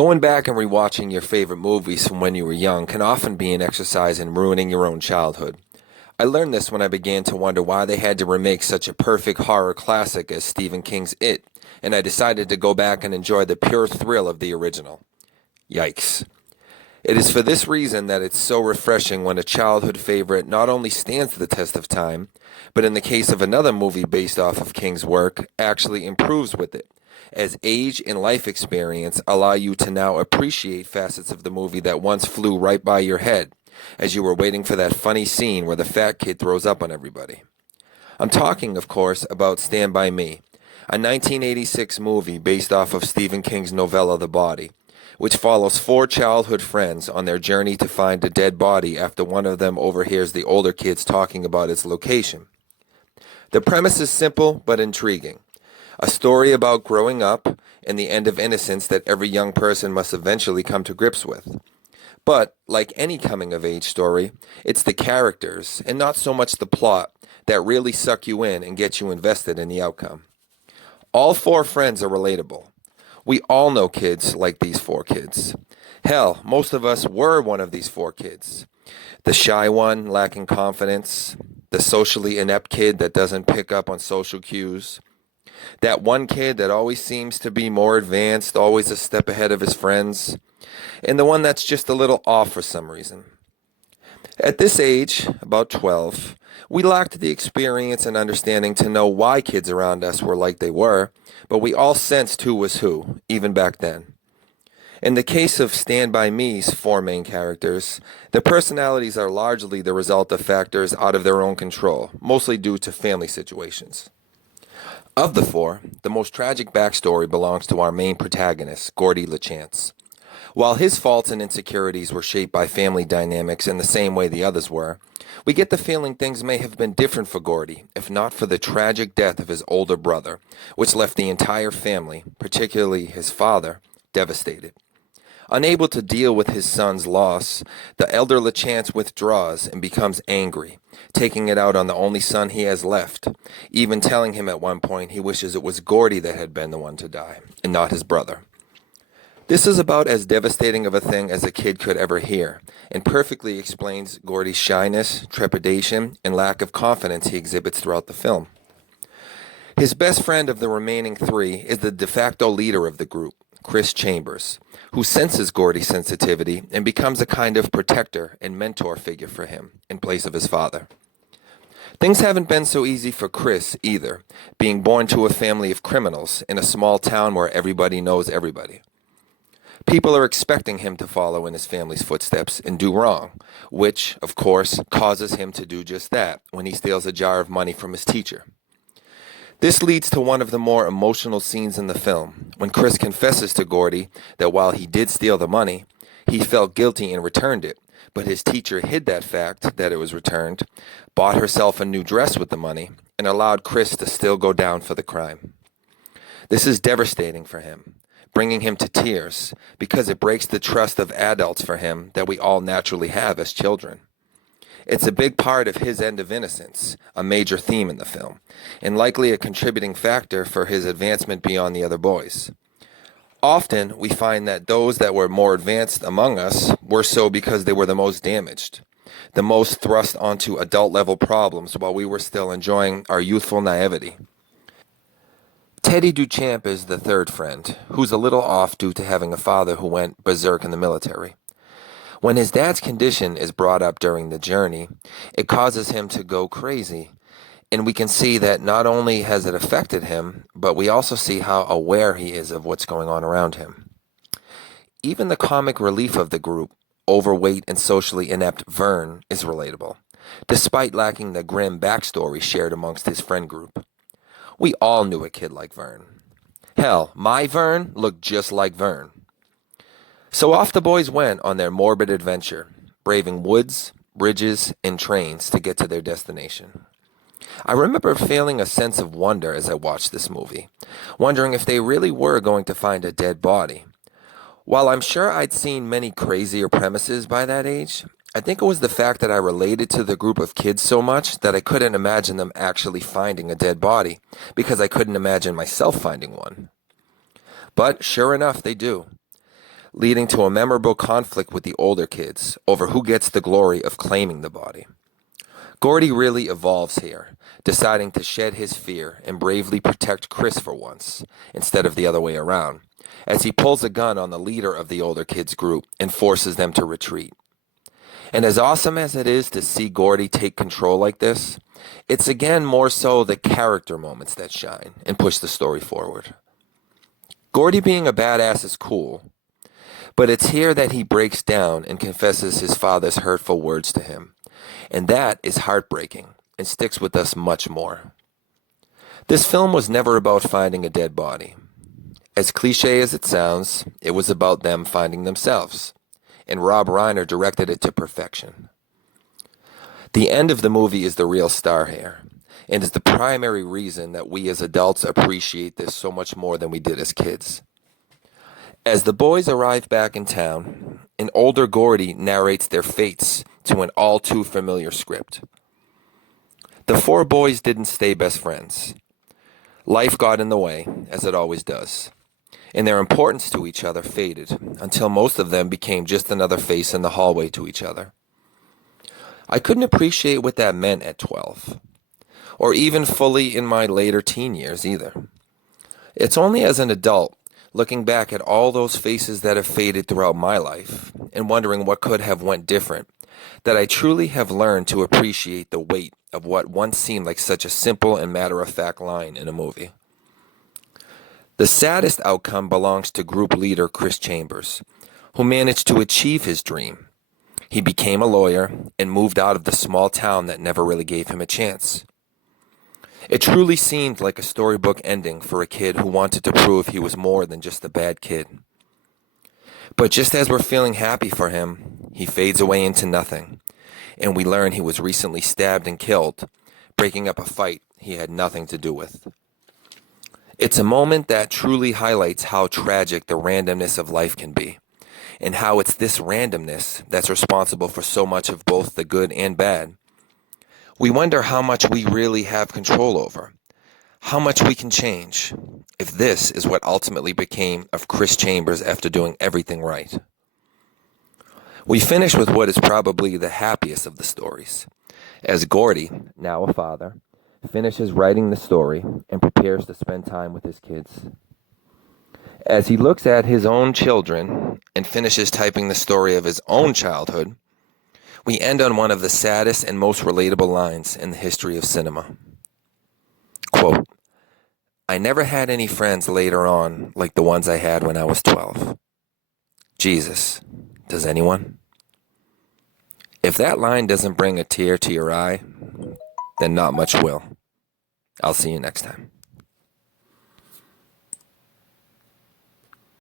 Going back and rewatching your favorite movies from when you were young can often be an exercise in ruining your own childhood. I learned this when I began to wonder why they had to remake such a perfect horror classic as Stephen King's It, and I decided to go back and enjoy the pure thrill of the original. Yikes. It is for this reason that it's so refreshing when a childhood favorite not only stands the test of time, but in the case of another movie based off of King's work, actually improves with it, as age and life experience allow you to now appreciate facets of the movie that once flew right by your head, as you were waiting for that funny scene where the fat kid throws up on everybody. I'm talking, of course, about Stand By Me, a 1986 movie based off of Stephen King's novella The Body, which follows four childhood friends on their journey to find a dead body after one of them overhears the older kids talking about its location. The premise is simple but intriguing. A story about growing up and the end of innocence that every young person must eventually come to grips with. But, like any coming-of-age story, it's the characters, and not so much the plot, that really suck you in and get you invested in the outcome. All four friends are relatable. We all know kids like these four kids. Hell, most of us were one of these four kids. The shy one lacking confidence, the socially inept kid that doesn't pick up on social cues, that one kid that always seems to be more advanced, always a step ahead of his friends, and the one that's just a little off for some reason. At this age, about 12, we lacked the experience and understanding to know why kids around us were like they were, but we all sensed who was who, even back then. In the case of Stand By Me's four main characters, their personalities are largely the result of factors out of their own control, mostly due to family situations. Of the four, the most tragic backstory belongs to our main protagonist, Gordy LeChance. While his faults and insecurities were shaped by family dynamics in the same way the others were, we get the feeling things may have been different for Gordy, if not for the tragic death of his older brother, which left the entire family, particularly his father, devastated. Unable to deal with his son's loss, the elder LeChance withdraws and becomes angry, taking it out on the only son he has left, even telling him at one point he wishes it was Gordy that had been the one to die, and not his brother. This is about as devastating of a thing as a kid could ever hear, and perfectly explains Gordy's shyness, trepidation, and lack of confidence he exhibits throughout the film. His best friend of the remaining three is the de facto leader of the group, Chris Chambers, who senses Gordy's sensitivity and becomes a kind of protector and mentor figure for him, in place of his father. Things haven't been so easy for Chris either, being born to a family of criminals in a small town where everybody knows everybody. People are expecting him to follow in his family's footsteps and do wrong, which, of course, causes him to do just that when he steals a jar of money from his teacher. This leads to one of the more emotional scenes in the film, when Chris confesses to Gordy that while he did steal the money, he felt guilty and returned it, but his teacher hid that fact that it was returned, bought herself a new dress with the money, and allowed Chris to still go down for the crime. This is devastating for him, bringing him to tears, because it breaks the trust of adults for him that we all naturally have as children. It's a big part of his end of innocence, a major theme in the film, and likely a contributing factor for his advancement beyond the other boys. Often, we find that those that were more advanced among us were so because they were the most damaged, the most thrust onto adult-level problems while we were still enjoying our youthful naivety. Teddy Duchamp is the third friend, who's a little off due to having a father who went berserk in the military. When his dad's condition is brought up during the journey, it causes him to go crazy, and we can see that not only has it affected him, but we also see how aware he is of what's going on around him. Even the comic relief of the group, overweight and socially inept Vern, is relatable, despite lacking the grim backstory shared amongst his friend group. We all knew a kid like Vern. Hell, my Vern looked just like Vern. So off the boys went on their morbid adventure, braving woods, bridges, and trains to get to their destination. I remember feeling a sense of wonder as I watched this movie, wondering if they really were going to find a dead body. While I'm sure I'd seen many crazier premises by that age, I think it was the fact that I related to the group of kids so much that I couldn't imagine them actually finding a dead body, because I couldn't imagine myself finding one. But sure enough, they do. leading to a memorable conflict with the older kids over who gets the glory of claiming the body. Gordy really evolves here, deciding to shed his fear and bravely protect Chris for once, instead of the other way around, as he pulls a gun on the leader of the older kids' group and forces them to retreat. And as awesome as it is to see Gordy take control like this, it's again more so the character moments that shine and push the story forward. Gordy being a badass is cool, but it's here that he breaks down and confesses his father's hurtful words to him. And that is heartbreaking and sticks with us much more. This film was never about finding a dead body. As cliche as it sounds, it was about them finding themselves, and Rob Reiner directed it to perfection. The end of the movie is the real star here, and is the primary reason that we as adults appreciate this so much more than we did as kids. As the boys arrive back in town, an older Gordy narrates their fates to an all-too-familiar script. The four boys didn't stay best friends. Life got in the way, as it always does, and their importance to each other faded until most of them became just another face in the hallway to each other. I couldn't appreciate what that meant at 12, or even fully in my later teen years either. It's only as an adult, looking back at all those faces that have faded throughout my life, and wondering what could have went different, that I truly have learned to appreciate the weight of what once seemed like such a simple and matter-of-fact line in a movie. The saddest outcome belongs to group leader Chris Chambers, who managed to achieve his dream. He became a lawyer and moved out of the small town that never really gave him a chance. It truly seemed like a storybook ending for a kid who wanted to prove he was more than just a bad kid. But just as we're feeling happy for him, he fades away into nothing, and we learn he was recently stabbed and killed, breaking up a fight he had nothing to do with. It's a moment that truly highlights how tragic the randomness of life can be, and how it's this randomness that's responsible for so much of both the good and bad. We wonder how much we really have control over, how much we can change, if this is what ultimately became of Chris Chambers after doing everything right. We finish with what is probably the happiest of the stories, as Gordy, now a father, finishes writing the story and prepares to spend time with his kids. As he looks at his own children and finishes typing the story of his own childhood, we end on one of the saddest and most relatable lines in the history of cinema. Quote, "I never had any friends later on like the ones I had when I was 12. Jesus, does anyone?" If that line doesn't bring a tear to your eye, then not much will. I'll see you next time.